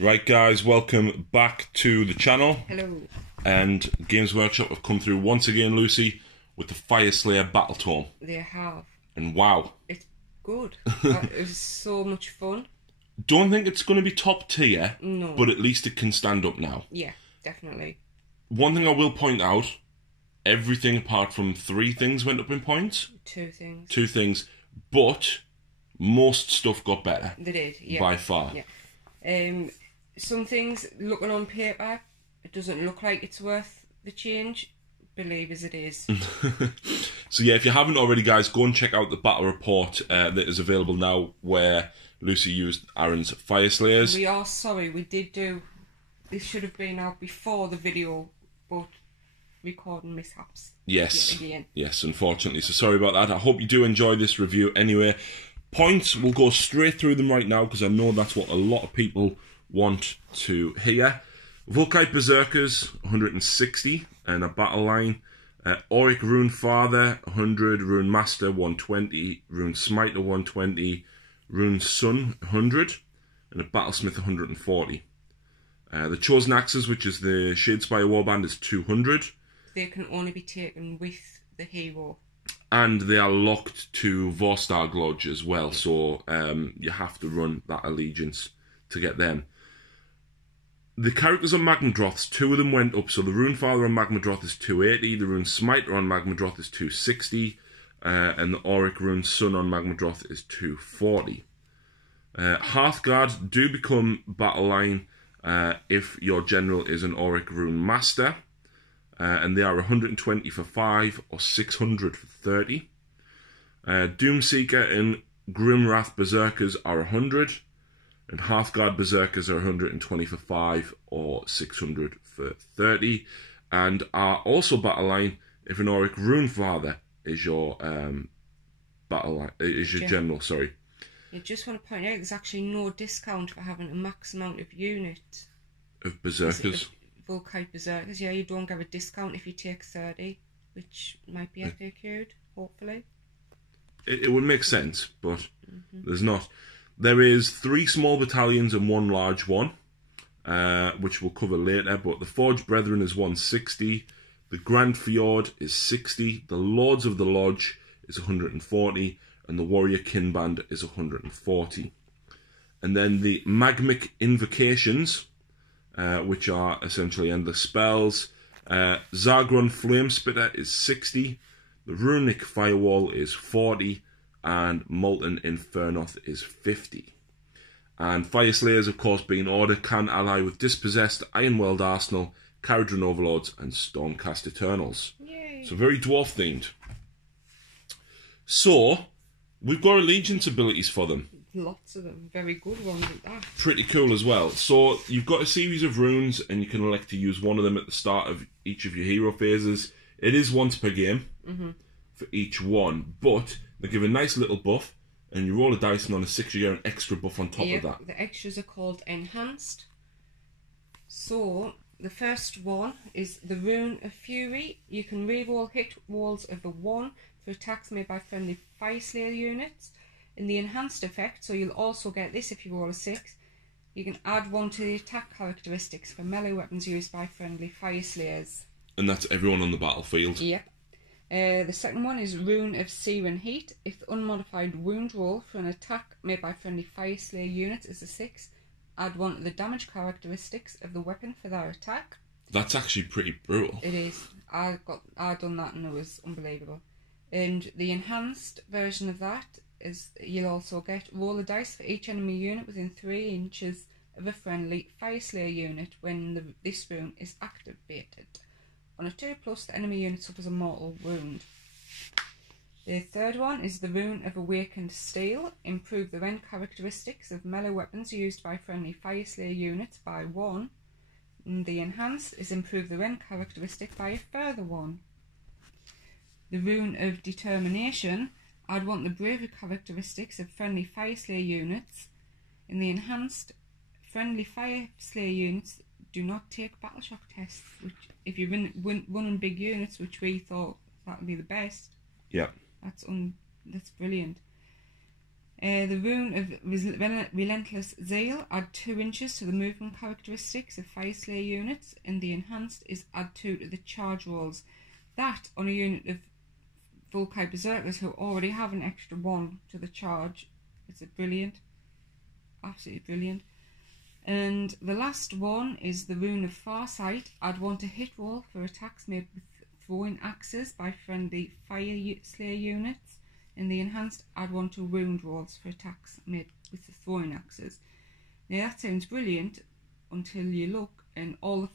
Right guys, welcome back to the channel. Hello. And Games Workshop have come through once again, Lucy, with the Fyreslayer Battletome. They have. And wow. It's good. It was so much fun. Don't think it's going to be top tier, No. but at least it can stand up now. Yeah, definitely. One thing I will point out, everything apart from 3 things went up in points. 2 things. 2 things, but most stuff got better. They did, yeah. By far. Yeah. Some things, looking on paper, it doesn't look like it's worth the change. Believe as it is. So yeah, if you haven't already, guys, go and check out the battle report that is available now, where Lucy used Aaron's Fyreslayers. We are sorry, we did do... This should have been out before the video, but recording mishaps. Yes. Again. Yes, unfortunately. So sorry about that. I hope you do enjoy this review anyway. Points, we'll go straight through them right now, because I know that's what a lot of people want to hear. Volkite Berserkers, 160, and a battle line. Auric Rune Father, 100. Rune Master, 120. Rune Smiter, 120. Rune Sun, 100. And a Battlesmith, 140. The Chosen Axes, which is the Shadespire Warband, is 200. They can only be taken with the hero. And they are locked to Vorstag Lodge as well, so you have to run that allegiance to get them. The characters on Magmadroths, 2 of them went up, so the Rune Father on Magmadroth is 280, the Rune Smiter on Magmadroth is 260, and the Auric Rune Sun on Magmadroth is 240. Hearthguard do become battle line if your general is an Auric Rune Master. And they are 120 for 5 or 600 for 30. Doomseeker and Grimwrath Berserkers are 100. And Hearthguard Berserkers are 120 for 5 or 600 for 30. And are also battle line if an Auric Rune Father is your battle line, is your general, sorry. I just want to point out there's actually no discount for having a max amount of units. Of Berserkers. Volkite Berserkers, yeah, you don't get a discount if you take 30, which might be FAQ'd, hopefully. It would make sense, but there's not. There is 3 small battalions and 1 large one, which we'll cover later, but the Forge Brethren is 160, the Grand Fjord is 60, the Lords of the Lodge is 140, and the Warrior Kinband is 140. And then the Magmic invocations, which are essentially endless spells. Zargron Flamespitter is 60, the Runic Firewall is 40, and Molten Infernoth is 50. And Fyreslayers, of course, being order, can ally with Dispossessed, Ironweld Arsenal, Caradron Overlords, and Stormcast Eternals. Yay. So very dwarf themed. So, we've got allegiance abilities for them. Lots of them, very good ones at that. Pretty cool as well. So you've got a series of runes, and you can elect to use one of them at the start of each of your hero phases. It is once per game for each one, but they give a nice little buff, and you roll a dice, and on a 6 you get an extra buff on top of that. The extras are called Enhanced. So the first one is the Rune of Fury. You can reroll hit rolls of a 1 for attacks made by friendly Fyreslayer units. In the enhanced effect, so you'll also get this if you roll a 6, you can add 1 to the attack characteristics for melee weapons used by friendly Fyreslayers. And that's everyone on the battlefield. Yep. The second one is Rune of Searing Heat. If the unmodified wound roll for an attack made by friendly Fyreslayer units is a 6, add 1 to the damage characteristics of the weapon for that attack. That's actually pretty brutal. It is. I done that and it was unbelievable. And the enhanced version of that is you'll also get roll a dice for each enemy unit within 3 inches of a friendly Fyreslayer unit when this rune is activated. On a 2+, the enemy unit suffers a mortal wound. The third one is the Rune of Awakened Steel. Improve the rend characteristics of melee weapons used by friendly Fyreslayer units by 1. And the enhanced is improve the rend characteristic by a further 1. The Rune of Determination. I'd want the bravery characteristics of friendly Fyreslayer units. In the enhanced, friendly Fyreslayer units do not take battle shock tests, which if you're running big units, which we thought that would be the best. Yeah. That's brilliant. The rune of Relentless Zeal, add 2 inches to the movement characteristics of Fyreslayer units, and the enhanced is add 2 to the charge rolls. That on a unit of Volkai Berserkers who already have an extra 1 to the charge. It's brilliant. Absolutely brilliant. And the last one is the rune of Farsight, add 1 to hit roll for attacks made with throwing axes by friendly Fyreslayer units. In the enhanced, add 1 to wound rolls for attacks made with the throwing axes. Now that sounds brilliant until you look, and all the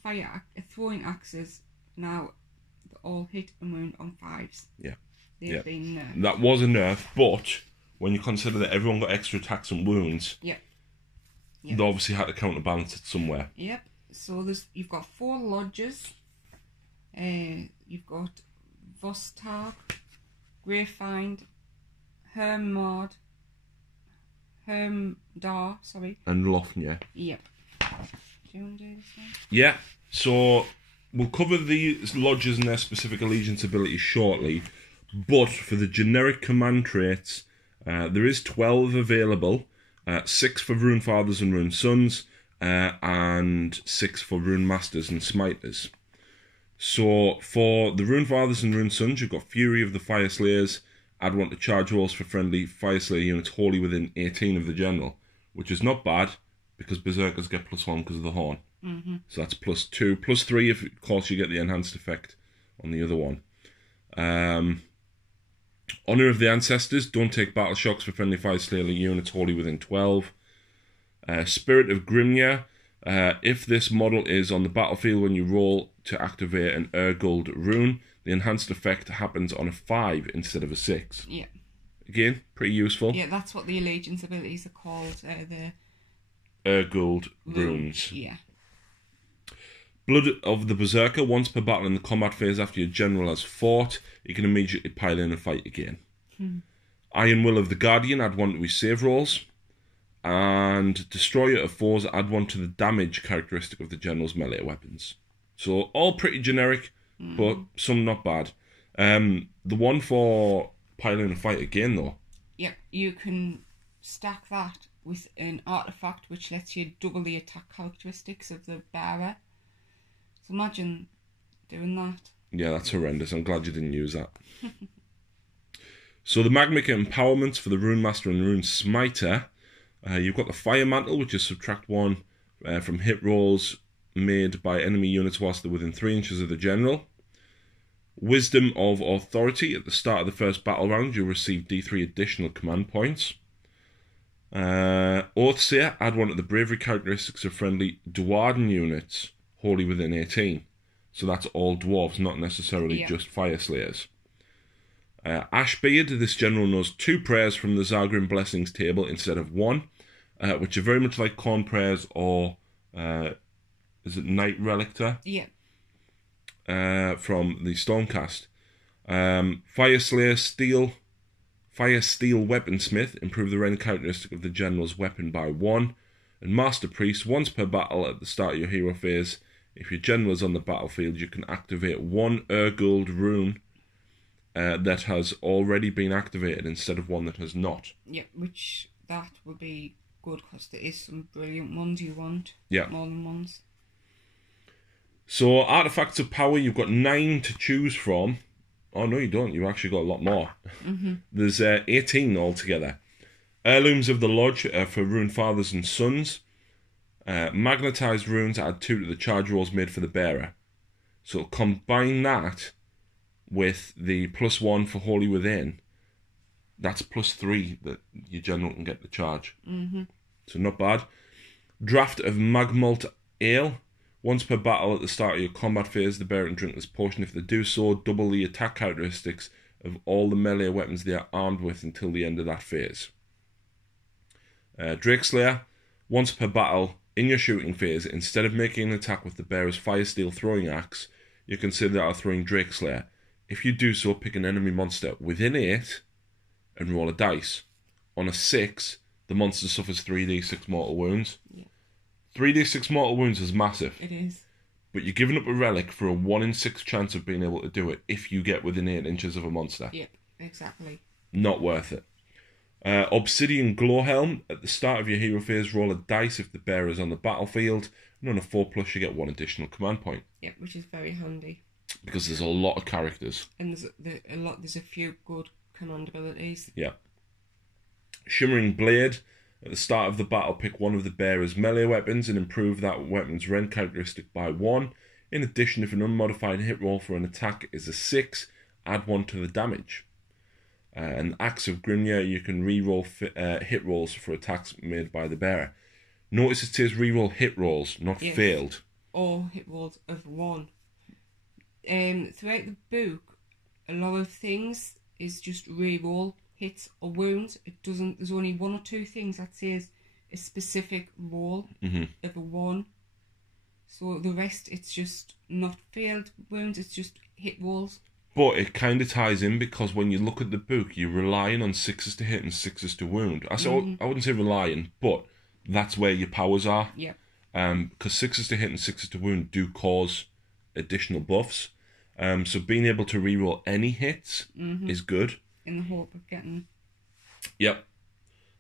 throwing axes now all hit and wound on 5s. Yeah. They've been nerfed. That was a nerf, but when you consider that everyone got extra attacks and wounds, they obviously had to counterbalance it somewhere. Yep. So you've got 4 lodges. You've got Vostar, Greyfind, Hermdar, and Lofnir. Yep. Do you want to do this one? Yeah, so we'll cover these lodges and their specific allegiance abilities shortly, but for the generic command traits, there is 12 available, 6 for Rune Fathers and Rune Sons, and 6 for Rune Masters and Smiters. So for the Rune Fathers and Rune Sons, you've got Fury of the Fyreslayers, add 1 to charge rolls for friendly Fyreslayer units wholly within 18 of the general, which is not bad, because Berserkers get +1 because of the horn. Mm-hmm. So that's +2, +3 if, of course, you get the enhanced effect on the other one. Honour of the Ancestors, don't take battle shocks for friendly Fyreslayer units wholly within 12. Spirit of Grimnir, if this model is on the battlefield when you roll to activate an Urgold rune, the enhanced effect happens on a 5 instead of a 6. Yeah. Again, pretty useful. Yeah, that's what the allegiance abilities are called. The Urgold runes. Yeah. Blood of the Berserker, once per battle in the combat phase after your general has fought, you can immediately pile in and fight again. Iron Will of the Guardian, add 1 to his save rolls. And Destroyer of Foes, add 1 to the damage characteristic of the general's melee weapons. So all pretty generic, but some not bad. The one for piling and fight again though. Yep, you can stack that with an artifact which lets you double the attack characteristics of the bearer. So imagine doing that. Yeah, that's horrendous. I'm glad you didn't use that. So the Magmic empowerments for the Rune Master and Rune Smiter. You've got the Fire Mantle, which is subtract 1 from hit rolls made by enemy units whilst they're within 3 inches of the general. Wisdom of Authority, at the start of the first battle round, you'll receive D3 additional command points. Oathseer, add 1 to the bravery characteristics of friendly Dwarden units wholly within 18. So that's all dwarves, not necessarily just Fyreslayers. Ashbeard, this general knows 2 prayers from the Zagrim Blessings table instead of 1, which are very much like Corn Prayers or is it Night Relictor? Yeah. From the Stormcast. Fire Steel Weaponsmith, improve the range characteristic of the general's weapon by 1. And Master Priest, once per battle at the start of your hero phase, if your general is on the battlefield, you can activate 1 Urgold rune that has already been activated instead of 1 that has not. Yeah, which that would be good because there is some brilliant ones you want. Yeah. More than ones. So, Artifacts of Power, you've got 9 to choose from. Oh, no, you don't. You've actually got a lot more. There's 18 altogether. Heirlooms of the Lodge for Rune Fathers and Sons. Magnetized runes, add 2 to the charge rolls made for the bearer. So, combine that with the +1 for Holy Within. That's +3 that your general can get the charge. So, not bad. Draft of Magmalt Ale. Once per battle at the start of your combat phase, the bearer can drink this potion. If they do so, double the attack characteristics of all the melee weapons they are armed with until the end of that phase. Drakeslayer, once per battle in your shooting phase, instead of making an attack with the bearer's Fire Steel throwing axe, you consider that throwing Drakeslayer. If you do so, pick an enemy monster within 8 and roll a dice. On a 6, the monster suffers 3d6 mortal wounds. 3d6 mortal wounds is massive. It is. But you're giving up a relic for a 1 in 6 chance of being able to do it if you get within 8 inches of a monster. Yep, exactly. Not worth it. Obsidian Glowhelm. At the start of your hero phase, roll a dice if the bearer is on the battlefield. And on a 4+, you get 1 additional command point. Yep, which is very handy. Because there's a lot of characters. And there's a few good command abilities. Yeah. Shimmering Blade. At the start of the battle, pick one of the bearer's melee weapons and improve that weapon's rend characteristic by 1. In addition, if an unmodified hit roll for an attack is a 6, add 1 to the damage. And Axe of Grimnir, you can re-roll hit rolls for attacks made by the bearer. Notice it says re-roll hit rolls, not failed. Or hit rolls of 1. Throughout the book, a lot of things is just re-roll hits or wounds. It doesn't. There's only 1 or 2 things that says a specific roll of a 1. So the rest, it's just not failed wounds. It's just hit rolls. But it kind of ties in because when you look at the book, you're relying on 6s to hit and 6s to wound. I wouldn't say relying, but that's where your powers are. Yeah. Because 6s to hit and 6s to wound do cause additional buffs. So being able to reroll any hits is good. In the hope of getting... Yep.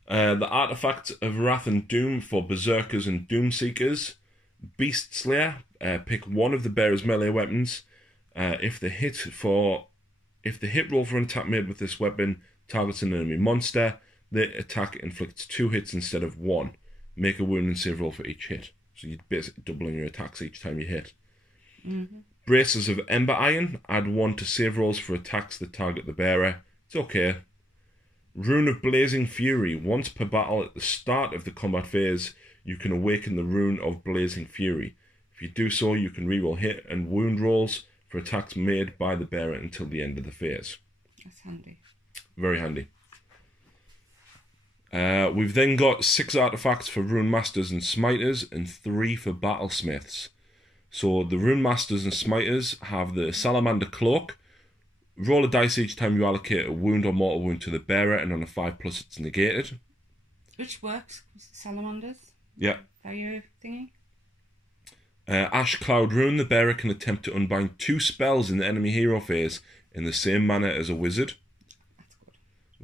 The Artifacts of Wrath and Doom for Berserkers and Doom Seekers. Beast Slayer. Pick one of the bearer's melee weapons. If the hit roll for an attack made with this weapon targets an enemy monster, the attack inflicts 2 hits instead of 1. Make a wound and save roll for each hit. So you're basically doubling your attacks each time you hit. Braces of Ember Iron. Add 1 to save rolls for attacks that target the bearer. It's okay. Rune of Blazing Fury. Once per battle at the start of the combat phase, you can awaken the Rune of Blazing Fury. If you do so, you can reroll hit and wound rolls for attacks made by the bearer until the end of the phase. That's handy. Very handy. We've then got 6 artifacts for Rune Masters and Smiters and 3 for Battlesmiths. So the Rune Masters and Smiters have the Salamander Cloak. Roll a dice each time you allocate a wound or mortal wound to the bearer, and on a 5+ it's negated. Which works? Salamanders? Yeah. Fire thingy? Ash Cloud Rune. The bearer can attempt to unbind 2 spells in the enemy hero phase in the same manner as a wizard. That's good.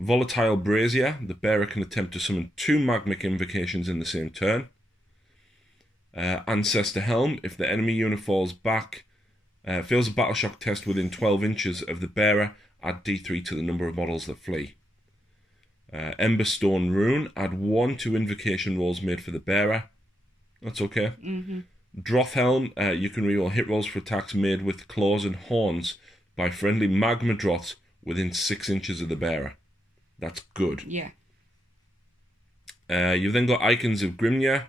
Volatile Brazier. The bearer can attempt to summon 2 Magmic invocations in the same turn. Ancestor Helm. If the enemy unit falls back, fails a battle shock test within 12 inches of the bearer, add D3 to the number of models that flee. Emberstone Rune. Add 1 to invocation rolls made for the bearer. That's okay. Droth Helm. You can reroll hit rolls for attacks made with claws and horns by friendly Magmadroths within 6 inches of the bearer. That's good. Yeah. You've then got Icons of Grimnir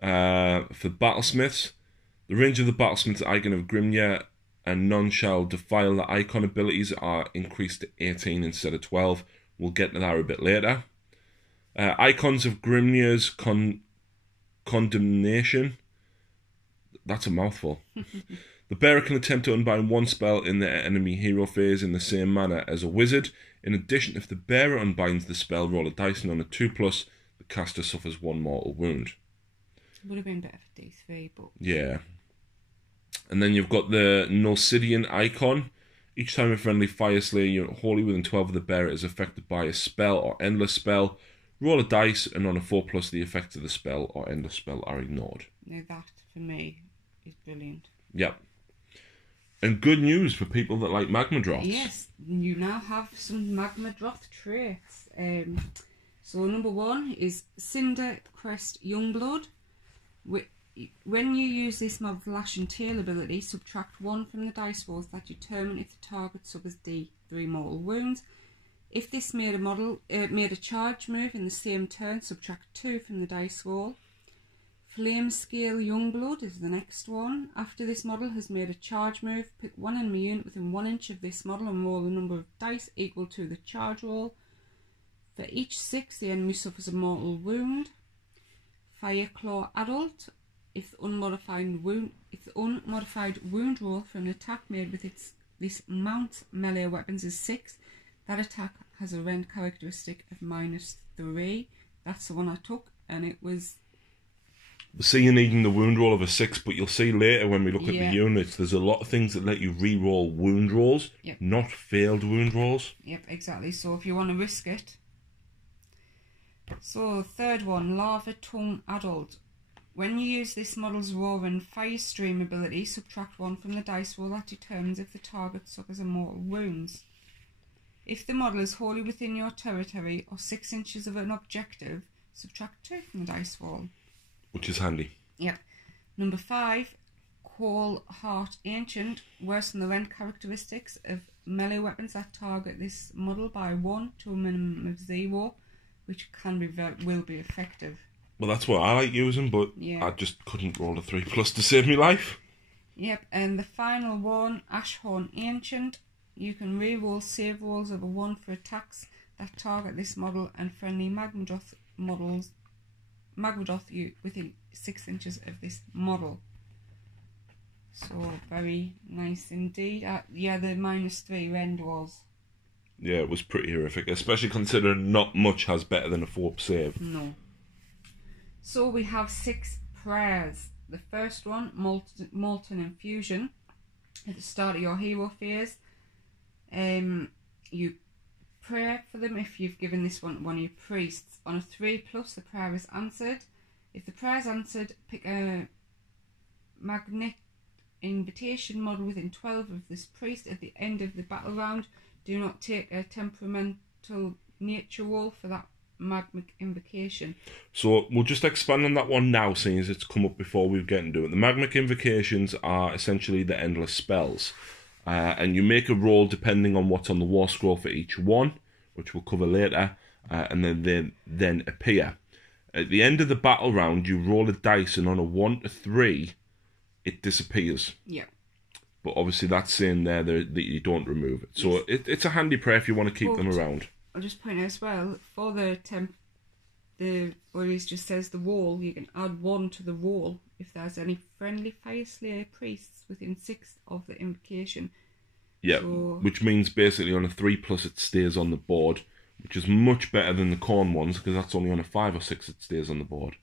for Battlesmiths. The range of the Battlesmith's Icon of Grimnir and none shall defile the icon abilities are increased to 18 instead of 12. We'll get to that a bit later. Icons of Grimnir's Condemnation. That's a mouthful. The bearer can attempt to unbind 1 spell in the enemy hero phase in the same manner as a wizard. In addition, if the bearer unbinds the spell, roll a dice, and on a 2+, the caster suffers 1 mortal wound. Would have been better for D3, but... Yeah. And then you've got the Nulcidian Icon. Each time a friendly Fyreslayer unit wholly within 12 of the bearer is affected by a spell or endless spell, roll a dice, and on a 4+, the effects of the spell or endless spell are ignored. Now that, for me, is brilliant. Yep. And good news for people that like Magmadroth. Yes, you now have some Magmadroth traits. So number 1 is Cinder Crest Youngblood. When you use this model Lash and Tail ability, subtract 1 from the dice rolls that determine if the target suffers D3 mortal wounds. If this made a charge move in the same turn, subtract 2 from the dice roll. Flame Scale Youngblood is the next one. After this model has made a charge move, pick 1 enemy unit within 1 inch of this model and roll the number of dice equal to the charge roll. For each 6, the enemy suffers a mortal wound. Fireclaw Adult. If the unmodified wound roll for an attack made with this mount's melee weapons is 6, that attack has a rend characteristic of -3. That's the one I took, and it was... See, you're needing the wound roll of a 6, but you'll see later when we look at the units, there's a lot of things that let you re-roll wound rolls, not failed wound rolls. Yep, exactly. So if you want to risk it, So, third one, Lava Tongue Adult. When you use this model's Roaring Fire Stream ability, subtract 1 from the dice roll that determines if the target suffers mortal wounds. If the model is wholly within your territory or 6 inches of an objective, subtract 2 from the dice roll. Which is handy. Yep. Number 5, Coal Heart Ancient. Worsen the rend characteristics of melee weapons that target this model by 1 to a minimum of 0, which will be effective. Well, that's what I like using, but I just couldn't roll a 3+ to save me life. Yep, and the final one, Ashhorn Ancient. You can re-roll save rolls of a 1 for attacks that target this model and friendly Magmadroth models. Magmadroth you within 6 inches of this model. So very nice indeed. Yeah, the -3 rend was. Yeah, it was pretty horrific, especially considering not much has better than a 4 save. No. So we have 6 prayers. The first one, Molten Infusion. At the start of your hero phase, you pray for them if you've given this one to one of your priests. On a 3+, the prayer is answered. If the prayer is answered, pick a Magmic invitation model within 12 of this priest at the end of the battle round. Do not take a temperamental nature roll for that Magmic invocation. So we'll just expand on that one now, seeing as it's come up before we get into it. The Magmic invocations are essentially the endless spells, and you make a roll depending on what's on the war scroll for each one, which we'll cover later, and then appear. At the end of the battle round, you roll a dice, and on a 1 to 3, it disappears. Yeah. But obviously that's saying there that you don't remove it. So it's a handy prayer if you want to keep them around. I'll just point out as well, for where it just says the wall, you can add 1 to the roll if there's any friendly Fyreslayer priests within 6 of the invocation. Yeah, so, which means basically on a 3+ it stays on the board, which is much better than the Khorne ones, because that's only on a 5 or 6 it stays on the board.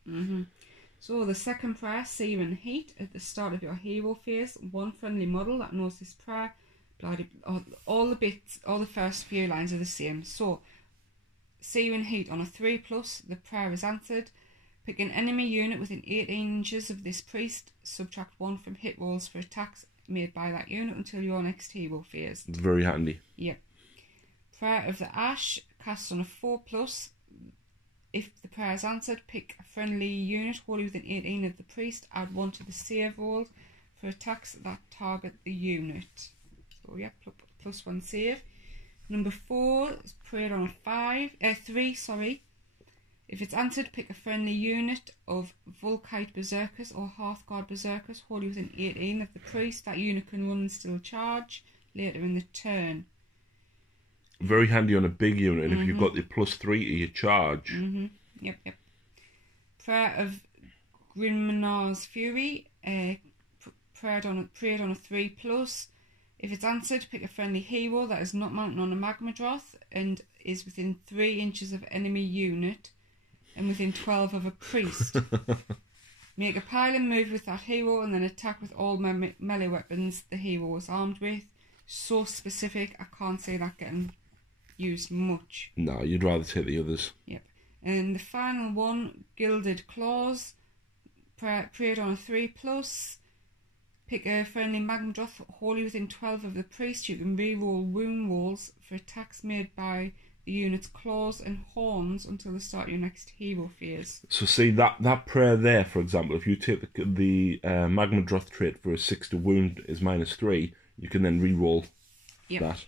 So the second prayer, Searing Heat. At the start of your hero phase, 1 friendly model that knows this prayer. All the first few lines are the same. So, Searing Heat on a 3+, the prayer is answered. Pick an enemy unit within 18 inches of this priest. Subtract 1 from hit rolls for attacks made by that unit until your next hero phase. Very handy. Yep. Prayer of the Ash, cast on a 4+. If the prayer is answered, pick a friendly unit wholly within 18 of the priest. Add 1 to the save roll for attacks that target the unit. So yeah, +1 save. Number 4 is prayed on a 3. If it's answered, pick a friendly unit of Volkite Berserkers or Hearthguard Berserkers wholly within 18 of the priest. That unit can run and still charge later in the turn. Very handy on a big unit, and if you've got the +3 to your charge. Yep. Prayer of Grimnar's Fury, prayed on a 3+. If it's answered, pick a friendly hero that is not mounted on a Magmadroth and is within 3 inches of enemy unit and within 12 of a priest. Make a pile and move with that hero and then attack with all melee weapons the hero is armed with. So specific, I can't say that getting used much. No, you'd rather take the others. Yep. And the final one, Gilded Claws, prayed on a 3+. Pick a friendly Magmadroth wholly within 12 of the priest. You can re-roll wound rolls for attacks made by the unit's claws and horns until the start of your next hero phase. So see, that prayer there, for example, if you take the Magmadroth trait for a 6 to wound is -3, you can then re-roll that.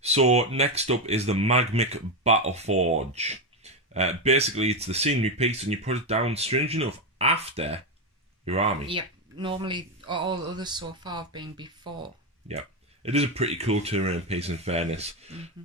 So next up is the Magmic Battleforge. Basically, it's the scenery piece, and you put it down, strange enough, after your army. Yep. Normally, all the others so far have been before. Yeah. It is a pretty cool terrain piece, in fairness.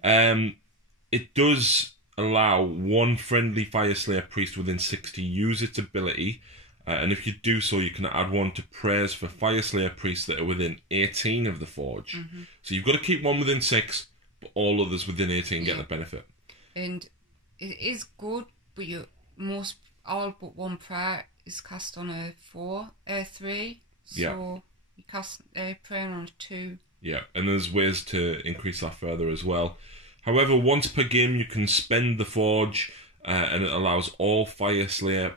It does allow 1 friendly Fyreslayer priest within 6 to use its ability, and if you do so, you can add 1 to prayers for Fyreslayer priests that are within 18 of the forge. So you've got to keep 1 within 6, but all others within 18 get the benefit. And it is good, but all but 1 prayer is cast on a 3. So You cast prayer on 2. Yeah, and there's ways to increase that further as well. However, once per game you can spend the forge, and it allows all Fyreslayer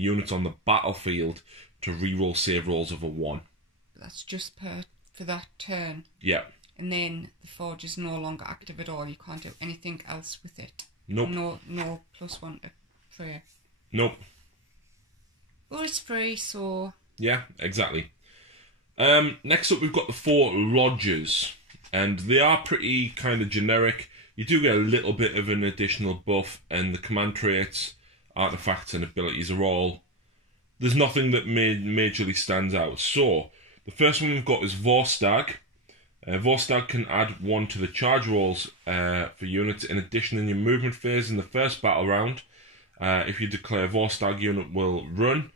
units on the battlefield to reroll save rolls of a 1. That's just for that turn. Yeah. And then the forge is no longer active at all. You can't do anything else with it. Nope. No +1 to prayer. Nope. Well, it's free, so... Yeah, exactly. Next up we've got the 4 lodges. And they are pretty kind of generic. You do get a little bit of an additional buff, and the command traits, artifacts and abilities are all... There's nothing that majorly stands out. So, the first one we've got is Vorstag. Vorstag can add 1 to the charge rolls for units. In addition, in your movement phase in the first battle round, if you declare Vorstag unit will run,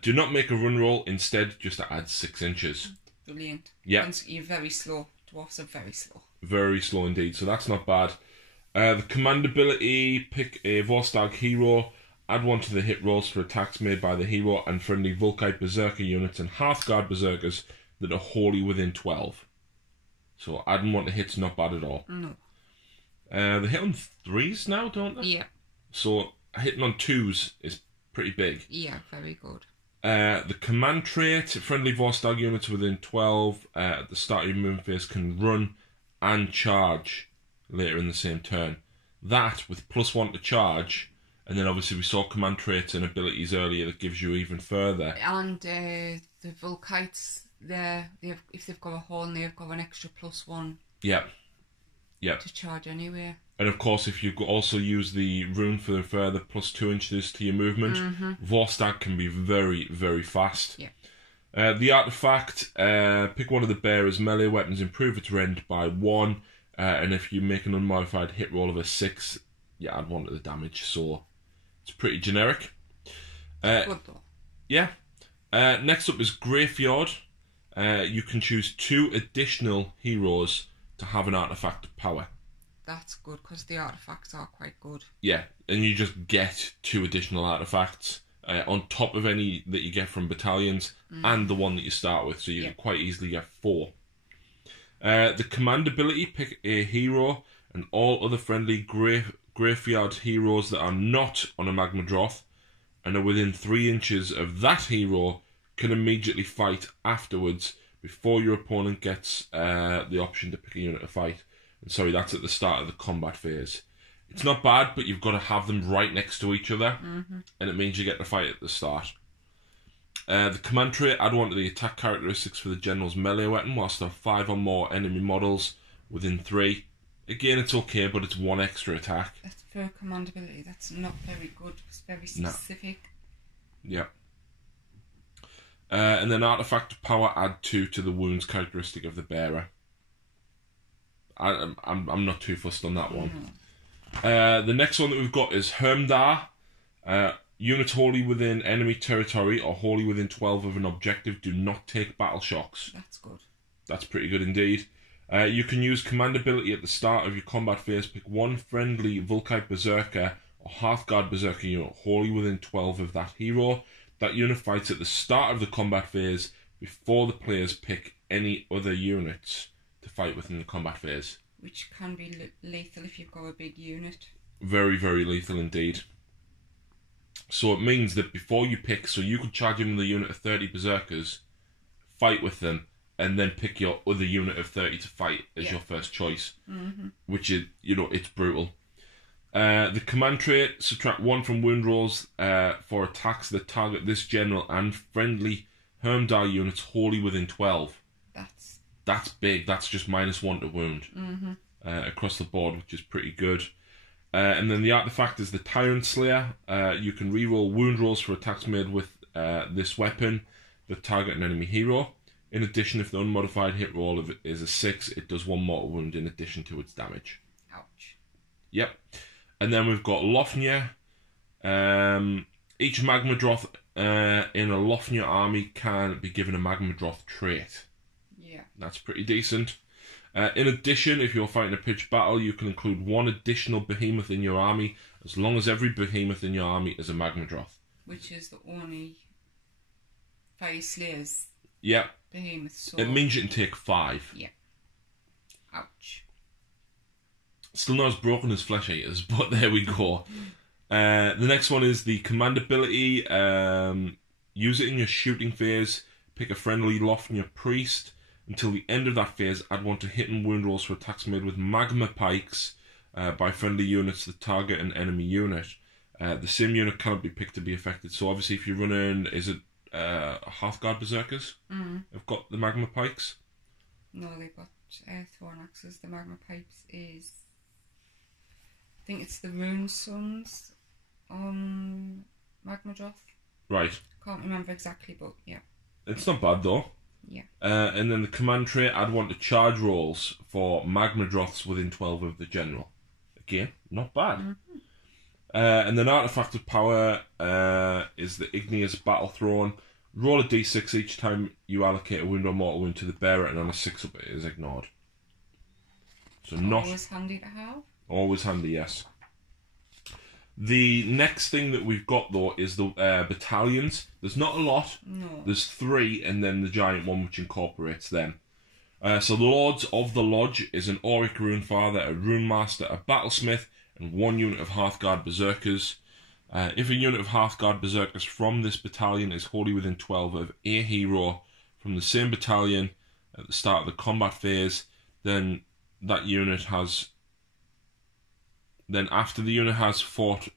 do not make a run roll. Instead, just add 6 inches. Brilliant. Yeah. You're very slow. Dwarves are very slow. Very slow indeed, so that's not bad. The command ability, pick a Vorstag hero, add 1 to the hit rolls for attacks made by the hero and friendly Volkite Berserker units and Hearthguard Berserkers that are wholly within 12. So adding 1 to hits not bad at all. No. They hit on 3s now, don't they? Yeah. So hitting on 2s is pretty big. Yeah, very good. The command trait, friendly Vorstag units within 12 at the start of your movement phase can run and charge later in the same turn. That, with +1 to charge, and then obviously we saw command traits and abilities earlier that gives you even further. And the Volkites, if they've got a horn, they've got an extra +1. Yep. Yep. To charge anywhere. And of course, if you also use the rune for the further +2 inches to your movement, Vorstag can be very, very fast. Yeah. The artifact, pick 1 of the bearer's melee weapons, improve its rend by 1, and if you make an unmodified hit roll of a 6, you add 1 to the damage, so it's pretty generic. Good though. Yeah. Next up is Graveyard. You can choose 2 additional heroes to have an artifact of power. That's good, because the artifacts are quite good. Yeah, and you just get 2 additional artifacts on top of any that you get from Battalions and the one that you start with, so you can quite easily get 4. The command ability, pick a hero, and all other friendly Graveyard heroes that are not on a Magmadroth and are within 3 inches of that hero can immediately fight afterwards before your opponent gets the option to pick a unit to fight. And sorry, that's at the start of the combat phase. It's not bad, but you've got to have them right next to each other, and it means you get to fight at the start. The command trait, add 1 to the attack characteristics for the general's melee weapon whilst there are 5 or more enemy models within 3. Again, it's okay, but it's 1 extra attack. That's for command ability. That's not very good. It's very specific. No. Yeah. And then artifact of power, add 2 to the wounds characteristic of the bearer. I'm not too fussed on that one. The next one that we've got is Hermdar. Units wholly within enemy territory or wholly within 12 of an objective do not take battle shocks. That's good. That's pretty good indeed. You can use command ability at the start of your combat phase. Pick 1 friendly Volkite Berserker or Hearthguard Berserker unit wholly within 12 of that hero. That unit fights at the start of the combat phase before the players pick any other units to fight within the combat phase. Which can be lethal if you've got a big unit. Very, very lethal indeed. So it means that before you pick, so you could charge in with a unit of 30 Berserkers, fight with them, and then pick your other unit of 30 to fight as your first choice. Which is, it's brutal. The command trait, subtract 1 from wound rolls for attacks that target this general and friendly Hermdar units wholly within 12. That's big. That's just -1 to wound across the board, which is pretty good. And then the artifact is the Tyrant Slayer. You can reroll wound rolls for attacks made with this weapon that target an enemy hero. In addition, if the unmodified hit roll is a 6, it does 1 mortal wound in addition to its damage. Ouch. Yep. And then we've got Lofnir. Each Magmadroth in a Lofnir army can be given a Magmadroth trait. Yeah. That's pretty decent. In addition, if you're fighting a pitched battle, you can include 1 additional behemoth in your army, as long as every behemoth in your army is a Magmadroth. Which is the only Fyreslayers Yeah. Behemoth, so... It means you can take 5. Yeah. Ouch. Still not as broken as Flesh Eaters, but there we go. The next one is the command ability. Use it in your shooting phase. Pick a friendly loft in your priest. Until the end of that phase, add 1 to hit and wound rolls for attacks made with magma pikes by friendly units that target an enemy unit. The same unit cannot be picked to be affected. So obviously if you're running, is it Hearthguard Berserkers? Have got the magma pikes? No, they've got Thorn Axes. The magma pipes is... I think it's the Rune Sons on Magmadroth. Right. Can't remember exactly, but yeah. It's not bad though. Yeah. And then the command trait, add 1 to charge rolls for Magmadroths within 12 of the general. Again, not bad. And then artifact of power is the Igneous Battle Throne. Roll a d6 each time you allocate a wound or mortal wound to the bearer, and on a 6 up it is ignored. So not always handy to have. Always handy, yes. The next thing that we've got though is the battalions. There's not a lot. No. There's 3, and then the giant one which incorporates them. So the Lords of the Lodge is an Auric Runefather, a Rune Master, a Battlesmith, and 1 unit of Hearthguard Berserkers. If a unit of Hearthguard Berserkers from this battalion is wholly within 12 of a hero from the same battalion at the start of the combat phase, then that unit has... Then after the unit has fought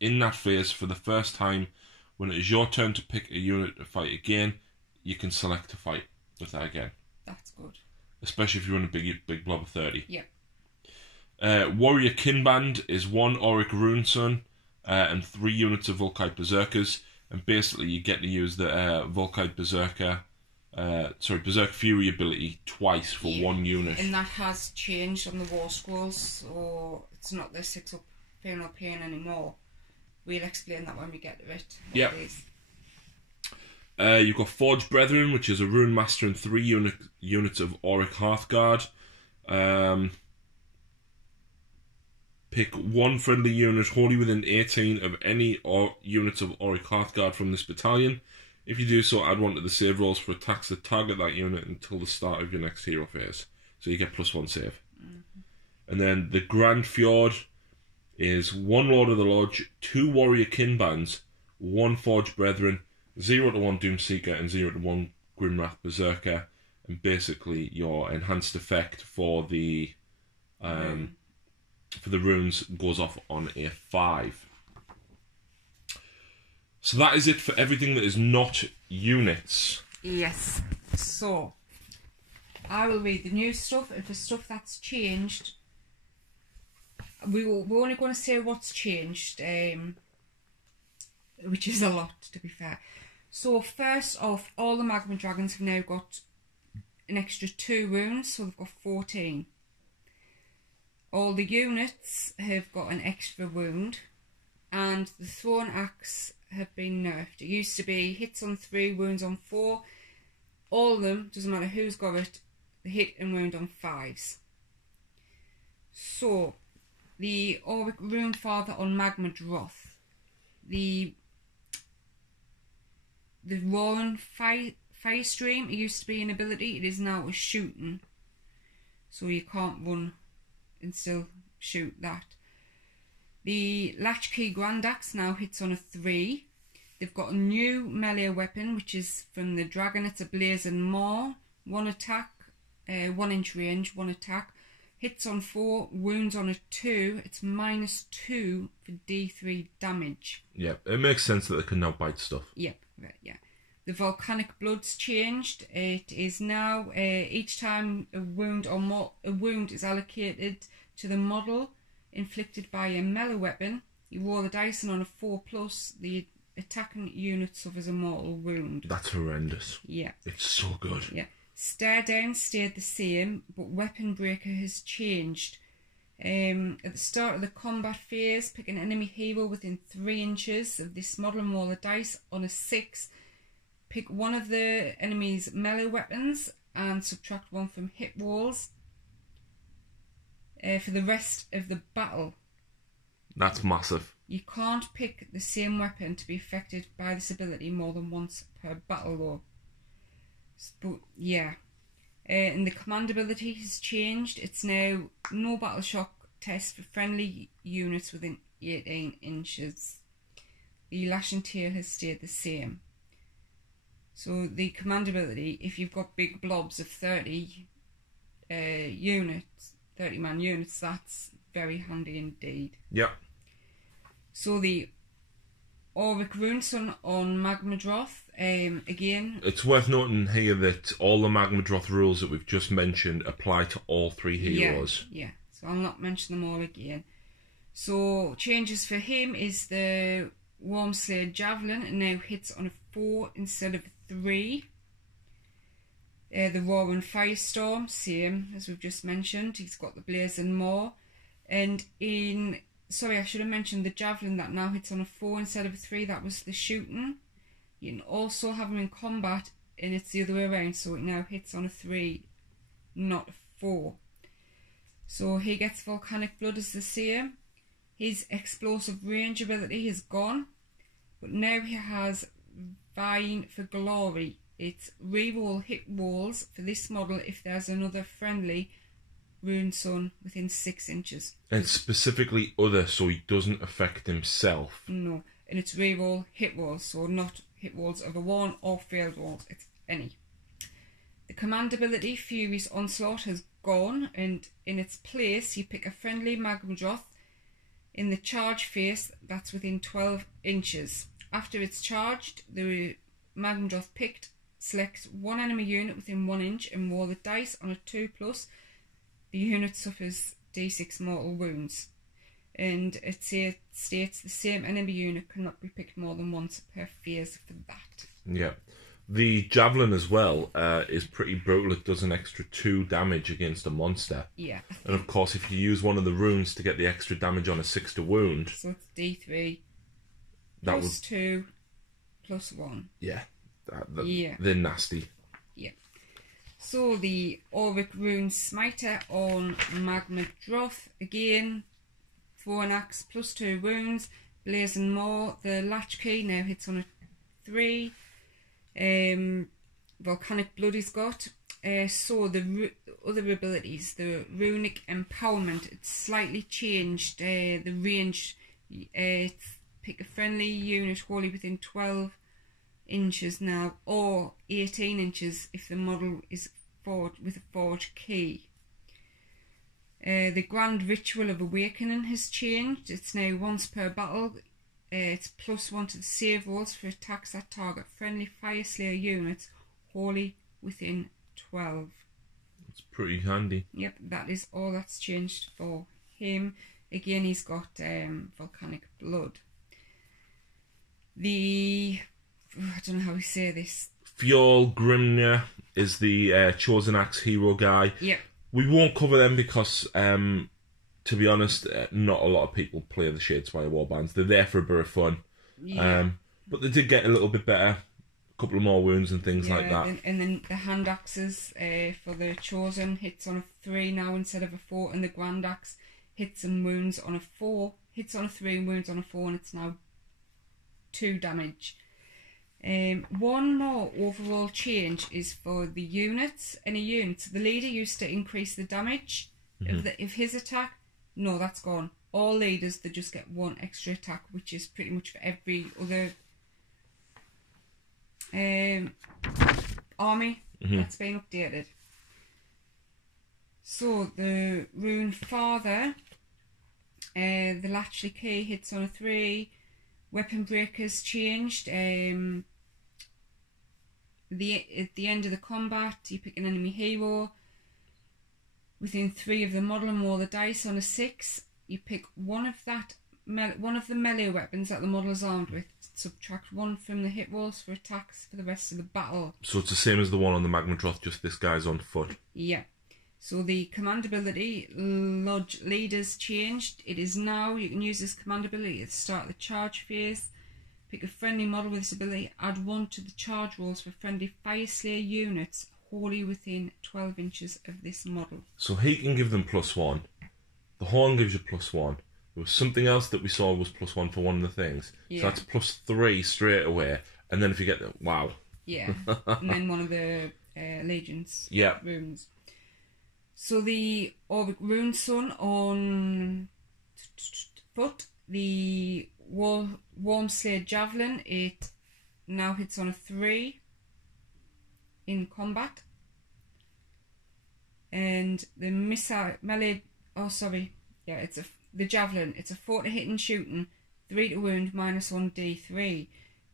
in that phase for the first time, when it is your turn to pick a unit to fight again, you can select to fight with that again. That's good. Especially if you run a big blob of 30. Yeah. Warrior Kinband is 1 Auric Runeson and 3 units of Volkite Berserkers. And basically you get to use the Volkite Berserker... Berserk Fury ability twice for 1 unit. And that has changed on the War Scrolls, so it's not the 6 up pain or pain anymore. We'll explain that when we get to it. Yeah. You've got Forge Brethren, which is a Rune Master and 3 units of Auric Hearthguard. Pick 1 friendly unit wholly within 18 of any units of Auric Hearthguard from this battalion. If you do so, add 1 to the save rolls for attacks that target that unit until the start of your next hero phase. So you get +1 save. And then the Grand Fjord is 1 Lord of the Lodge, 2 Warrior Kinbands, 1 Forge Brethren, 0 to 1 Doomseeker, and 0 to 1 Grimwrath Berserker. And basically your enhanced effect for the runes goes off on a 5. So that is it for everything that is not units. Yes. So, I will read the new stuff, and for stuff that's changed, we're only going to say what's changed, which is a lot, to be fair. So, first off, all the Magma Dragons have now got an extra 2 runes, so they've got 14. All the units have got an extra wound, and the Thorn Axe have been nerfed. It used to be hits on 3, wounds on 4. All of them, doesn't matter who's got it, the hit and wound on 5s. So, the Auric Runefather on Magmadroth. The Roaring Firestream, it used to be an ability, it is now a shooting. So you can't run and still shoot that. The Latchkey Grand Axe now hits on a 3. They've got a new melee weapon, which is from the dragon. It's a Blazing Maw. 1 attack, 1 inch range, 1 attack. Hits on 4, wounds on a 2. It's -2 for D3 damage. Yeah, it makes sense that they can now bite stuff. Yep, right, yeah. The Volcanic Blood's changed. It is now each time a wound is allocated to the model inflicted by a melee weapon, you roll the dice, and on a 4+, the attacking unit suffers a mortal wound. That's horrendous. Yeah. It's so good. Yeah. Stare Down stayed the same, but Weapon Breaker has changed. At the start of the combat phase, pick an enemy hero within 3 inches of this model and roll the dice. On a 6, pick one of the enemy's melee weapons and subtract 1 from hit rolls. For the rest of the battle. That's massive. You can't pick the same weapon to be affected by this ability more than once per battle though. But yeah. And the command ability has changed. It's now no battle shock test for friendly units within 18 inches. The lash and tear has stayed the same. So the command ability, if you've got big blobs of 30 units, 30 man units, that's very handy indeed. Yeah. So the Auric Runeson on Magmadroth, again... It's worth noting here that all the Magmadroth rules that we've just mentioned apply to all 3 heroes. Yeah, so I'll not mention them all again. So, changes for him is the Wormslayer Javelin, and now hits on a 4 instead of a 3. The Roaring Firestorm, same as we've just mentioned. He's got the Blaze and more. And in... Sorry, I should have mentioned the Javelin that now hits on a 4 instead of a 3. That was the shooting. You can also have him in combat, and it's the other way around, so it now hits on a 3, not a 4. So he gets Volcanic Blood as the same. His explosive range ability is gone, but now he has Vying for Glory. It's reroll hit rolls for this model if there's another friendly Runeson within 6 inches. And specifically other, so he doesn't affect himself. No, and it's reroll hit rolls, so not hit rolls of a 1 or failed rolls, it's any. The command ability, Fury's Onslaught, has gone, and in its place you pick a friendly Magmadroth in the charge phase that's within 12 inches. After it's charged, the Magmadroth picked selects one enemy unit within 1 inch and roll the dice on a 2+. The unit suffers d6 mortal wounds, and it states the same enemy unit cannot be picked more than once per phase for that. Yeah. The Javelin as well is pretty brutal. It does an extra 2 damage against a monster. Yeah. And of course, if you use one of the runes to get the extra damage on a 6 to wound... So it's d3 that plus 2 plus 1. Yeah. Yeah. They're nasty. Yeah. So the Auric Rune Smiter on Magmadroth, again, throw an axe plus 2 wounds, blaze and more. The latchkey now hits on a 3. Volcanic Blood he's got. So the other abilities, the Runic Empowerment, it's slightly changed the range. Pick a friendly unit wholly within 12 inches now, or 18 inches if the model is forged with a forge key. The Grand Ritual of Awakening has changed. It's now once per battle. It's +1 to the save rolls for attacks that target friendly Fyreslayer units wholly within 12. It's pretty handy. Yep, that is all that's changed for him. Again, he's got Volcanic Blood. I don't know how we say this. Fjord Grimnir is the Chosen Axe hero guy. Yep. We won't cover them because, to be honest, not a lot of people play the Shadespire warbands. They're there for a bit of fun. Yeah. But they did get a little bit better. A couple of more wounds and things like that. And then the hand axes for the Chosen hits on a 3 now instead of a 4, and the Grand Axe hits and wounds on a 4, hits on a 3 and wounds on a 4, and it's now 2 damage. One more overall change is for the units. Any units, the leader used to increase the damage of his attack. No, that's gone. All leaders, they just get 1 extra attack, which is pretty much for every other army that's been updated. So the Rune Father, the Latchley Key hits on a 3. Weapon Breakers changed. At the end of the combat, you pick an enemy hero within 3 of the model and roll the dice. On a 6, you pick one of the melee weapons that the model is armed with. Subtract 1 from the hit rolls for attacks for the rest of the battle. So it's the same as the one on the Magmadroth, just this guy's on foot. Yeah. So the command ability, Lodge Leaders, changed. It is now, you can use this command ability at the start of the charge phase. Pick a friendly model with this ability, add 1 to the charge rolls for friendly Fyreslayer units wholly within 12 inches of this model. So he can give them +1. The Horn gives you +1. There was something else that we saw was +1 for one of the things. Yeah. So that's +3 straight away. And then if you get the... Wow. Yeah. And then one of the allegiance Yeah. runes. So the Orbic Rune Sun on foot, the Warm Slade Javelin, it now hits on a 3 in combat. And the melee, the Javelin, it's a 4 to hit and shooting, 3 to wound, -1 D3.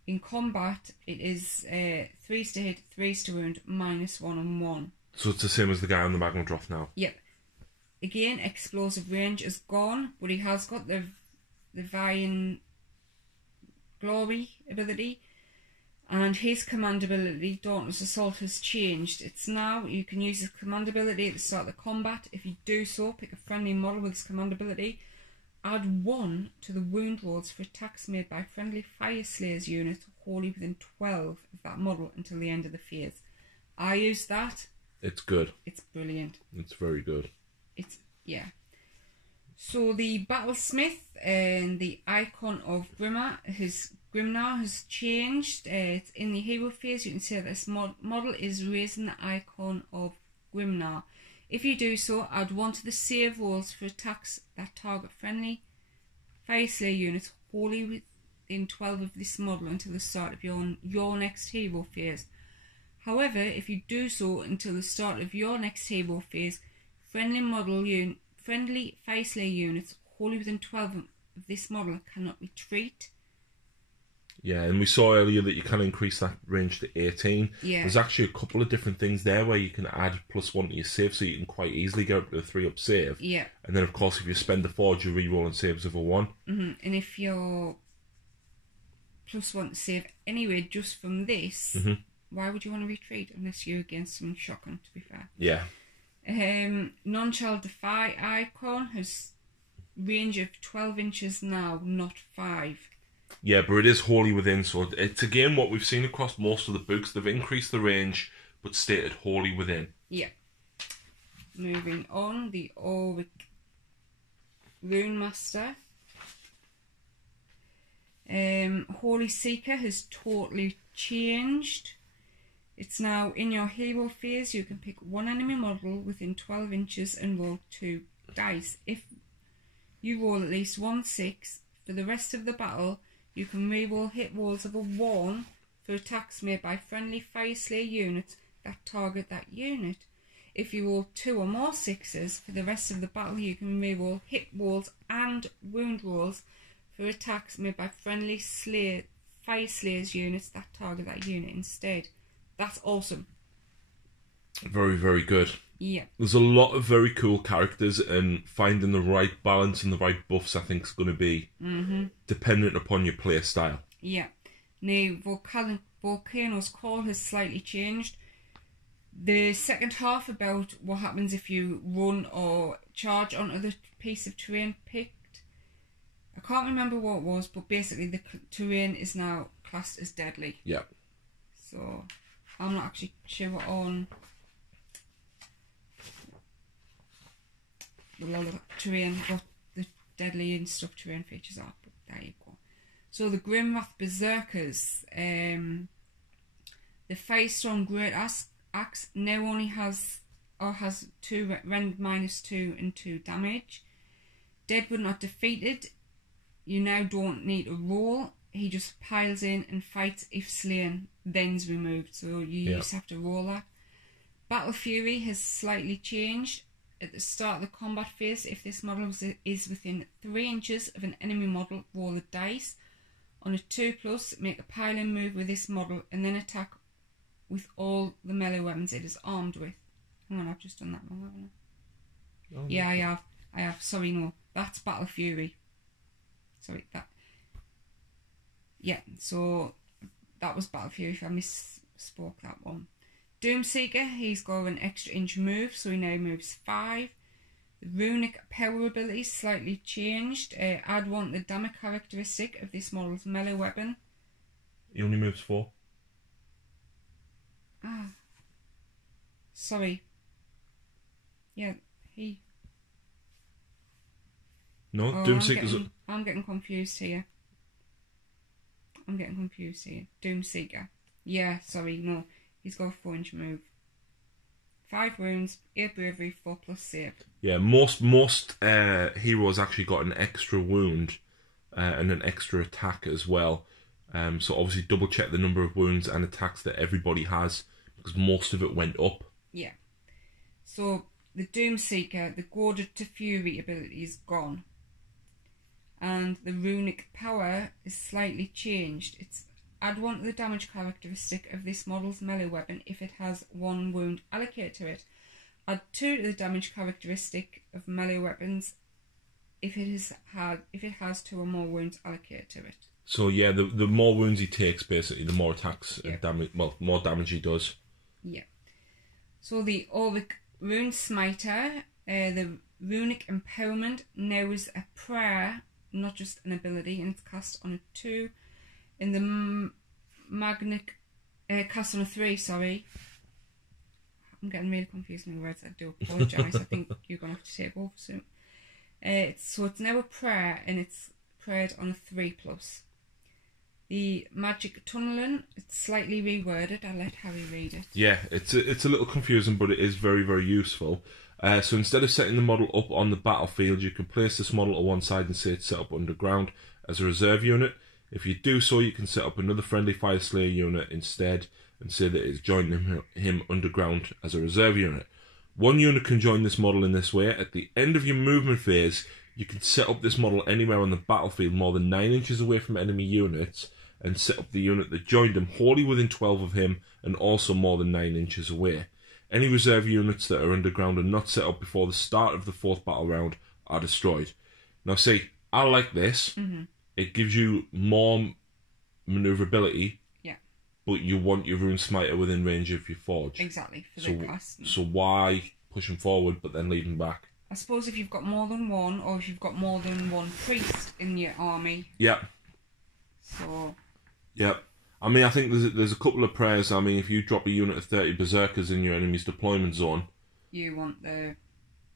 In combat, it is 3s to hit, 3s to wound, -1 on 1. So it's the same as the guy on the Magmadroth now. Yep. Again, explosive range is gone, but he has got the Vying Glory ability, and his command ability, Dauntless Assault, has changed. It's now, you can use his command ability at the start of the combat. If you do so, pick a friendly model with his command ability. Add 1 to the wound rolls for attacks made by friendly Fyreslayers units wholly within 12 of that model until the end of the phase. I used that. It's good. It's brilliant. It's very good. Yeah. So the Battlesmith and the icon of Grimnar has changed. It's in the hero phase. You can see that this model is raising the icon of Grimnar. If you do so, add 1 to the save rolls for attacks that target friendly Fyreslayer units wholly within 12 of this model until the start of your next hero phase. However, if you do so until the start of your next hero phase, friendly Fyreslayer units wholly within 12 of this model cannot retreat. Yeah, and we saw earlier that you can increase that range to 18. Yeah. There's actually a couple of different things there where you can add +1 to your save, so you can quite easily go up to the 3-up save. Yeah. And then, of course, if you spend the forge, you reroll and saves of a 1. And if you're +1 to save anyway, just from this, why would you want to retreat unless you're against something shocking, to be fair? Yeah. Non-Child Defy icon has range of 12 inches now, not 5. Yeah, but it is wholly within, so it's again what we've seen across most of the books. They've increased the range, but stated wholly within. Yeah. Moving on, the Orwick Rune Master. Holy Seeker has totally changed. It's now in your hero phase. You can pick 1 enemy model within 12 inches and roll 2 dice. If you roll at least 1 6 for the rest of the battle, you can reroll hit rolls of a 1 for attacks made by friendly Fyreslayer units that target that unit. If you roll 2 or more 6s for the rest of the battle, you can reroll hit rolls and wound rolls for attacks made by friendly Fyreslayers units that target that unit instead. That's awesome. Very, very good. Yeah. There's a lot of very cool characters, and finding the right balance and the right buffs, I think, is going to be dependent upon your play style. Yeah. Now, Volcano's Call has slightly changed. The second half about what happens if you run or charge onto the piece of terrain picked. I can't remember what it was, but basically the terrain is now classed as deadly. Yeah. So, I'm not actually sure on the terrain, what the deadly and stuff terrain features are, but there you go. So the Grimwrath Berserkers, the Firestorm Great Axe now only has 2 rend -2 and 2 damage. Dead but not defeated, you now don't need a roll. He just piles in and fights if slain, then's removed. So you just have to roll that. Battle Fury has slightly changed. At the start of the combat phase, if this model is within 3 inches of an enemy model, roll the dice. On a 2+, make a pile-in move with this model and then attack with all the melee weapons it is armed with. Hang on, I've just done that wrong, haven't I? Oh, yeah, I have. Sorry, no. That's Battle Fury. Sorry, that. Yeah, so that was Battle Fury if I misspoke that one. Doomseeker, he's got an extra inch move, so he now moves 5. The runic power ability slightly changed. Add 1 to the damage characteristic of this model's melee weapon. He only moves 4. Sorry. Yeah, he... No, Doomseeker's... I'm getting confused here. Doomseeker. Yeah, sorry, no. He's got a 4-inch move. 5 wounds, 8 bravery, 4+ save. Yeah, most heroes actually got an extra wound and an extra attack as well. So obviously double check the number of wounds and attacks that everybody has, because most of it went up. Yeah. So the Doomseeker, the Goaded to Fury ability is gone. And the runic power is slightly changed. It's add 1 to the damage characteristic of this model's melee weapon if it has 1 wound allocated to it. Add 2 to the damage characteristic of melee weapons if it has 2 or more wounds allocated to it. So yeah, the more wounds he takes, basically, the more attacks and damage. Well, more damage he does. Yeah. So the Auric Rune Smiter, the runic empowerment now is a prayer, not just an ability, and it's cast on a 2. In the Magmic, cast on a 3. Sorry. I'm getting really confused with my words. I do apologise. I think you're going to have to take over soon. So it's now a prayer, and it's prayed on a 3+. The Magic Tunneling, it's slightly reworded. I'll let Harry read it. Yeah, it's a little confusing, but it is very, very useful. So instead of setting the model up on the battlefield, you can place this model to one side and say it's set up underground as a reserve unit. If you do so, you can set up another friendly Fyreslayer unit instead and say that it's joining him underground as a reserve unit. One unit can join this model in this way. At the end of your movement phase, you can set up this model anywhere on the battlefield more than 9 inches away from enemy units and set up the unit that joined him wholly within 12 of him and also more than 9 inches away. Any reserve units that are underground and not set up before the start of the 4th battle round are destroyed. Now see, I like this. Mm-hmm. It gives you more manoeuvrability, but you want your Rune Smiter within range of your forge. Exactly, for the cast. So why push him forward but then leave him back? I suppose if you've got more than one, or if you've got more than one priest in your army. Yeah. So... Yeah. I mean, I think there's a couple of prayers. I mean, if you drop a unit of 30 berserkers in your enemy's deployment zone... You want the...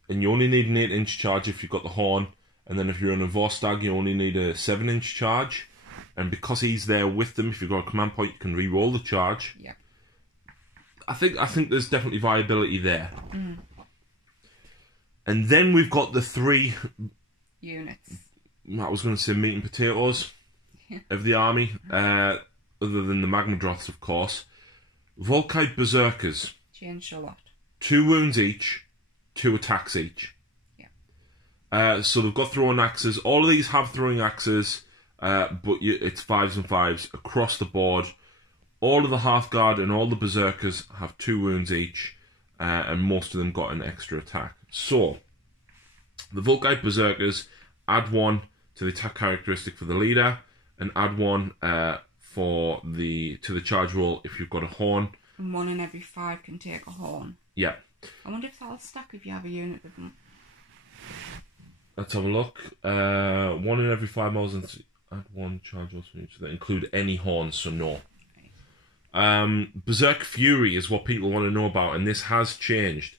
And you only need an 8-inch charge if you've got the horn. And then if you're in a Vorstag, you only need a 7-inch charge. And because he's there with them, if you've got a command point, you can re-roll the charge. Yeah. I think there's definitely viability there. Mm. And then we've got the 3... units. I was going to say meat and potatoes of the army. Other than the Magmadroths, of course. Volkite Berserkers. Change a lot. 2 wounds each, 2 attacks each. Yeah. So they've got throwing axes. All of these have throwing axes, but it's 5s and 5s across the board. All of the half guard and all the berserkers have 2 wounds each, and most of them got an extra attack. So the Volkite Berserkers add 1 to the attack characteristic for the leader, and add 1 to the charge roll if you've got a horn. And 1 in every 5 can take a horn. Yeah. I wonder if that'll stack if you have a unit with them. Let's have a look. 1 in every 5 miles and add 1 charge rolls from each that include any horns, so no. Berserk Fury is what people want to know about, and this has changed.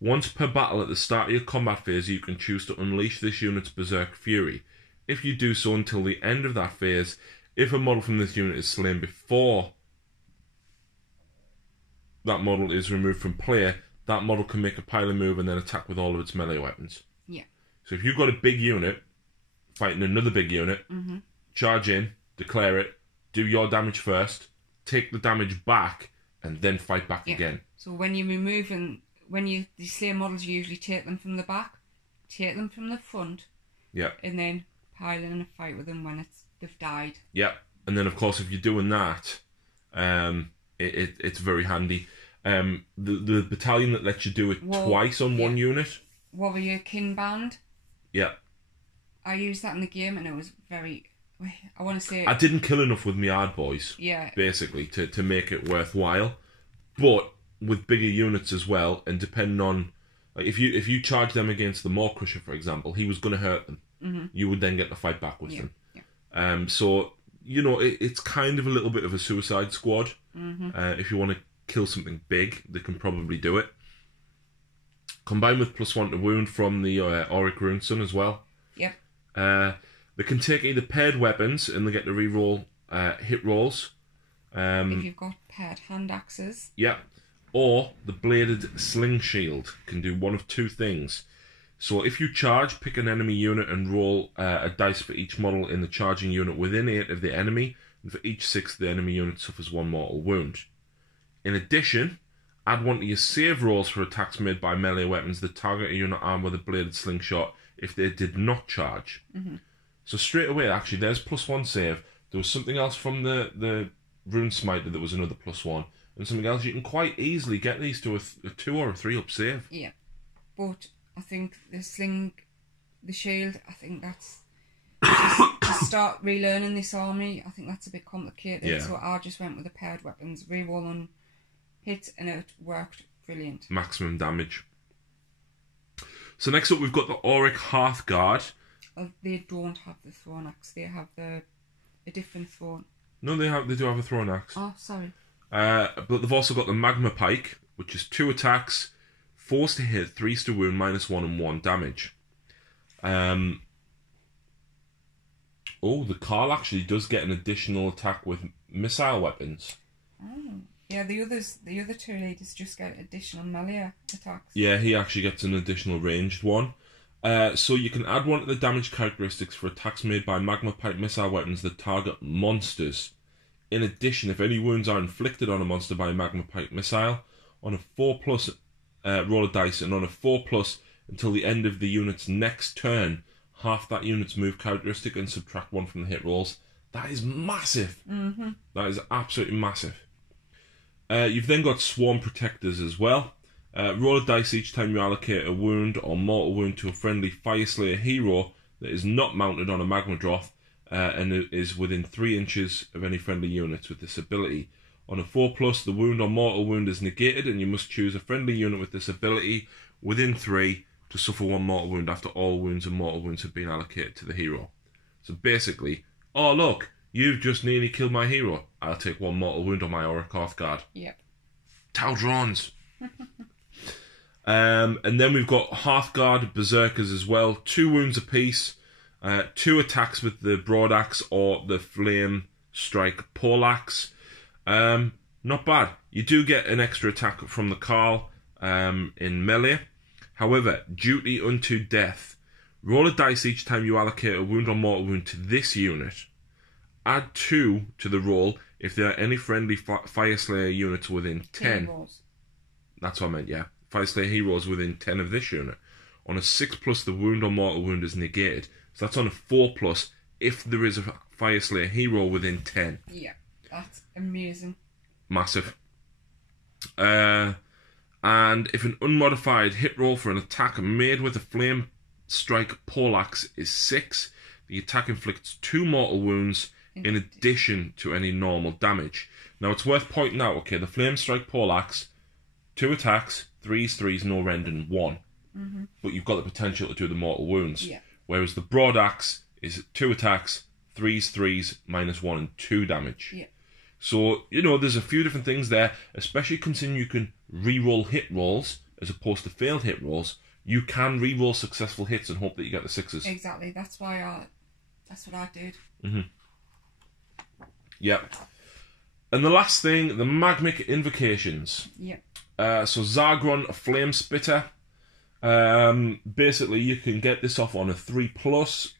Once per battle at the start of your combat phase, you can choose to unleash this unit's Berserk Fury. If you do so until the end of that phase, if a model from this unit is slain before that model is removed from play, that model can make a pilot move and then attack with all of its melee weapons. Yeah. So if you've got a big unit fighting another big unit, charge in, declare it, do your damage first, take the damage back, and then fight back again. So when you remove when you slay models, you usually take them from the back, take them from the front, and then pile in a fight with them when they've died. Yeah, and then of course if you're doing that, it's very handy. The battalion that lets you do it twice on one unit. Warrior Kin Band. Yeah. I used that in the game and it was very... I want to say... I didn't kill enough with my hard boys. Yeah. Basically, to make it worthwhile. But with bigger units as well, and depending on... Like if you charge them against the Maw Crusher, for example, he was going to hurt them. You would then get to fight back with them. Yeah. So, you know, it's kind of a little bit of a Suicide Squad. If you want to kill something big, they can probably do it. Combined with +1 to wound from the Auric Runeson as well. Yep. They can take either paired weapons and they get to reroll hit rolls. If you've got paired hand axes. Yeah. or the bladed sling shield can do one of two things. So if you charge, pick an enemy unit and roll a dice for each model in the charging unit within 8 of the enemy, and for each 6 the enemy unit suffers 1 mortal wound. In addition, add 1 to your save rolls for attacks made by melee weapons that target a unit armed with a bladed slingshot if they did not charge. So straight away, actually, there's +1 save. There was something else from the Rune Smiter that was another +1, and something else. You can quite easily get these to a 2 or a 3 up save. Yeah, but I think the shield, I think that's to start relearning this army. I think that's a bit complicated. Yeah. So I just went with the paired weapons, reroll on hit, and it worked brilliant. Maximum damage. So next up, we've got the Auric Hearthguard. They don't have the thrown axe. They have a different thrown. No, they do have a thrown axe. Oh, sorry. But they've also got the Magma Pike, which is 2 attacks, 4s to hit, 3s to wound, -1 and 1 damage. The Carl actually does get an additional attack with missile weapons. Oh. Yeah, the other 2 ladies just get additional melee attacks. Yeah, he actually gets an additional ranged one. So you can add 1 to the damage characteristics for attacks made by Magma Pike missile weapons that target monsters. In addition, if any wounds are inflicted on a monster by a Magma Pike missile, on a 4+, roll a dice, and on a 4+, until the end of the unit's next turn, half that unit's move characteristic and subtract 1 from the hit rolls. That is massive. That is absolutely massive. You've then got Swarm Protectors as well. Roll a dice each time you allocate a wound or mortal wound to a friendly Fyreslayer hero that is not mounted on a Magmadroth and is within 3 inches of any friendly units with this ability. On a 4+, the wound or mortal wound is negated, and you must choose a friendly unit with this ability within 3 to suffer 1 mortal wound after all wounds and mortal wounds have been allocated to the hero. So basically, oh look, you've just nearly killed my hero. I'll take 1 mortal wound on my Auric Hearthguard. Yep. Towdrons. And then we've got Hearthguard Berserkers as well. 2 wounds apiece, 2 attacks with the Broadaxe or the Flame Strike Poleaxe. Not bad. You do get an extra attack from the Carl in melee. However, duty unto death. Roll a dice each time you allocate a wound or mortal wound to this unit. Add 2 to the roll if there are any friendly Fyreslayer units within 10. Heroes. That's what I meant, yeah. Fyreslayer heroes within 10 of this unit. On a 6+, the wound or mortal wound is negated. So that's on a 4+, if there is a Fyreslayer hero within 10. Yeah, that's amazing. Massive. And if an unmodified hit roll for an attack made with a Flame Strike Poleaxe is 6, the attack inflicts 2 mortal wounds in addition to any normal damage. Now it's worth pointing out, okay, the Flame Strike Poleaxe, 2 attacks, 3s, no rend, and 1. But you've got the potential to do the mortal wounds. Yeah. Whereas the Broadaxe is 2 attacks, 3s, -1 and 2 damage. Yeah. So, there's a few different things there, especially considering you can re-roll hit rolls as opposed to failed hit rolls. You can re-roll successful hits and hope that you get the 6s. Exactly. That's what I did. Yep. And the last thing, the Magmic invocations. Yep. So Zargron, a Flame Spitter. Basically, you can get this off on a 3+,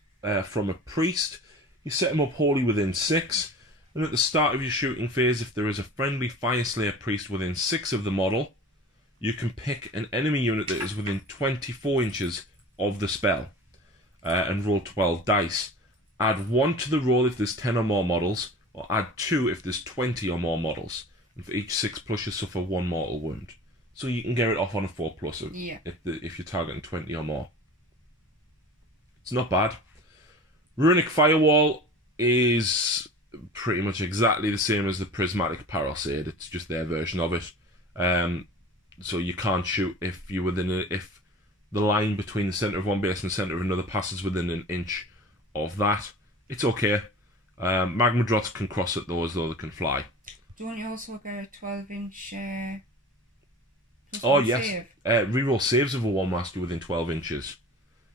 from a priest. You set him up wholly within 6. And at the start of your shooting phase, if there is a friendly Fyreslayer priest within 6 of the model, you can pick an enemy unit that is within 24 inches of the spell and roll 12 dice. Add 1 to the roll if there's 10 or more models, or add 2 if there's 20 or more models. And for each 6+, you suffer 1 mortal wound. So you can get it off on a 4+, Yeah. if you're targeting 20 or more. It's not bad. Runic Firewall is pretty much exactly the same as the Prismatic Palisade. It's just their version of it. So you can't shoot if you're if the line between the centre of one base and the centre of another passes within an inch of that. It's okay. Magmadroths can cross it though, as though they can fly. Don't you also get a 12-inch Oh yes, save? reroll saves of a 1 master within 12 inches.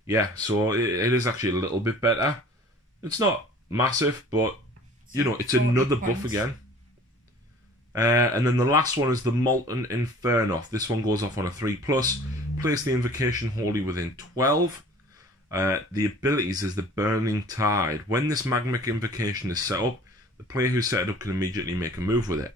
Yeah, so it is actually a little bit better. It's not massive, but it's another buff again. And then the last one is the Molten Inferno. This one goes off on a 3+. Place the invocation wholly within 12. The abilities is the Burning Tide. When this Magmic invocation is set up, the player who set it up can immediately make a move with it.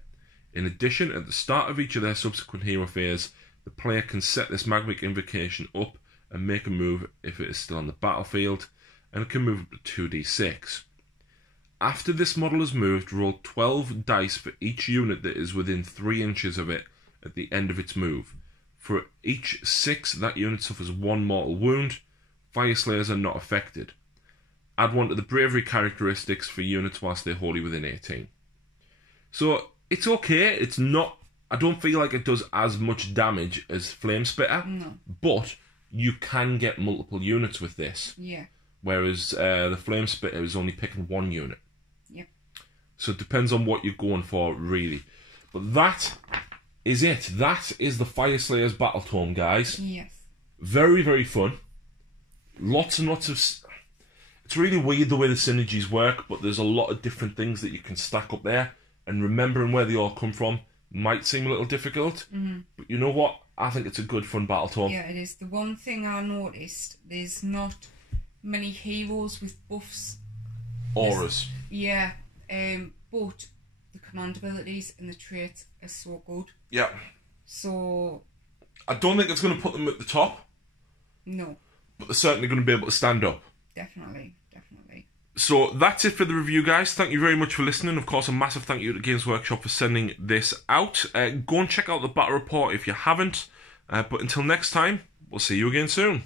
In addition, at the start of each of their subsequent hero phase, the player can set this Magmic invocation up and make a move if it is still on the battlefield, and it can move up to 2d6. After this model is moved, roll 12 dice for each unit that is within 3 inches of it at the end of its move. For each 6, that unit suffers 1 mortal wound. Fyreslayers are not affected. Add 1 to the bravery characteristics for units whilst they're wholly within 18. So, it's okay. It's not... I don't feel like it does as much damage as Flamespitter. No. But you can get multiple units with this. Yeah. Whereas the Flamespitter is only picking 1 unit. Yep. So it depends on what you're going for, really. But that is it. That is the Fyreslayers Battletome, guys. Yes. Very, very fun. Lots and lots of... It's really weird the way the synergies work, but there's a lot of different things that you can stack up there. And remembering where they all come from might seem a little difficult. But you know what? I think it's a good, fun Battletome. Yeah, it is. The one thing I noticed, there's not many heroes with buffs. Auras. Yeah, but the command abilities and the traits are so good. Yeah. So... I don't think it's going to put them at the top. No. But they're certainly going to be able to stand up. Definitely, definitely. So that's it for the review, guys. Thank you very much for listening. Of course, a massive thank you to Games Workshop for sending this out. Go and check out the battle report if you haven't. But until next time, we'll see you again soon.